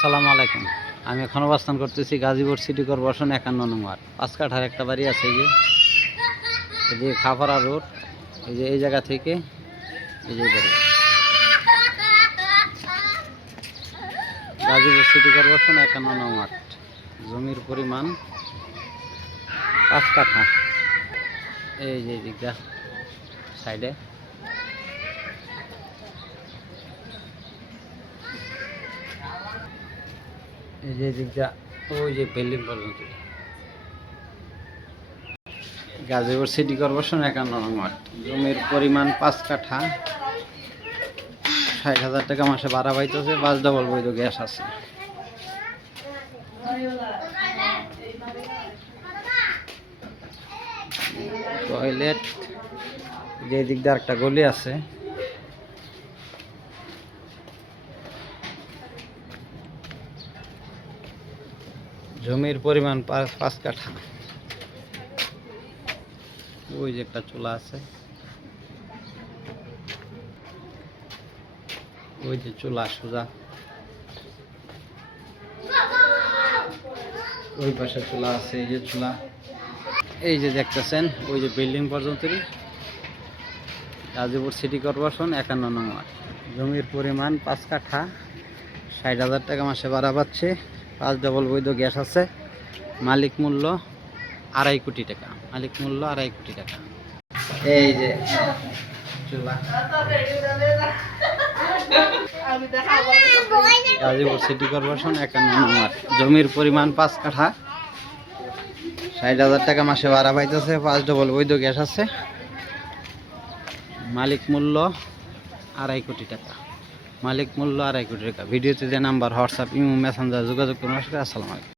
সালামু আলাইকুম। আমি এখন অবস্থান করতেছি গাজীপুর সিটি কর্পোরেশন 51 নং ওয়ার্ড। 5 কাঠার একটা বাড়ি আছে এই যে খাফারা রোড, এই যে এই জায়গা থেকে এই যে বাড়ি গাজীপুর সিটি কর্পোরেশন 51 নং ওয়ার্ড। জমির পরিমাণ 5 কাঠা। এই যে দিকটা সাইডে এই যে দিকটা ওই যে বিল্ডিং পর্যন্ত গাজীপুর সিটি কর্পোরেশন 51 নং ওয়ার্ড। জমির পরিমাণ 5 কাঠা। 60,000 টাকা মাসে ভাড়া পাইতেছে। 5 ডবল বৈধ গ্যাস আছে। টয়লেট, যে দিক দিয়ে একটা গলি আছে। জমির পরিমাণ 5 কাঠা। ওই যে একটা চুলা আছে, ওই যে চুলা সোজা ওই পাশে চুলা আছে। এই যে চুলা, এই যে দেখতেছেন ওই যে বিল্ডিং পর্যন্তই গাজীপুর সিটি কর্পোরেশন 51 নং ওয়ার্ড। জমির পরিমাণ 5 কাঠা। 60,000 টাকা মাসে ভাড়া পাচ্ছে। 5 ডবল বৈধ গ্যাস আছে। মালিক মূল্য 2.5 কোটি টাকা। মালিক মূল্য 2.5 কোটি টাকা। এই যে চুলা, গাজীপুর সিটি কর্পোরেশন 51 নং ওয়ার্ড। জমির পরিমাণ 5 কাঠা। 60,000 টাকা মাসে ভাড়া পাইতেছে। 5 ডবল বৈধ গ্যাস আছে। মালিক মূল্য 2.5 কোটি টাকা। মালিক মূল্য 2.5 কোটি টাকা। ভিডিওতে যে নাম্বার, হোয়াটসঅ্যাপ, ইমো, মেসেঞ্জার যোগাযোগ করুন। আসসালামু আলাইকুম।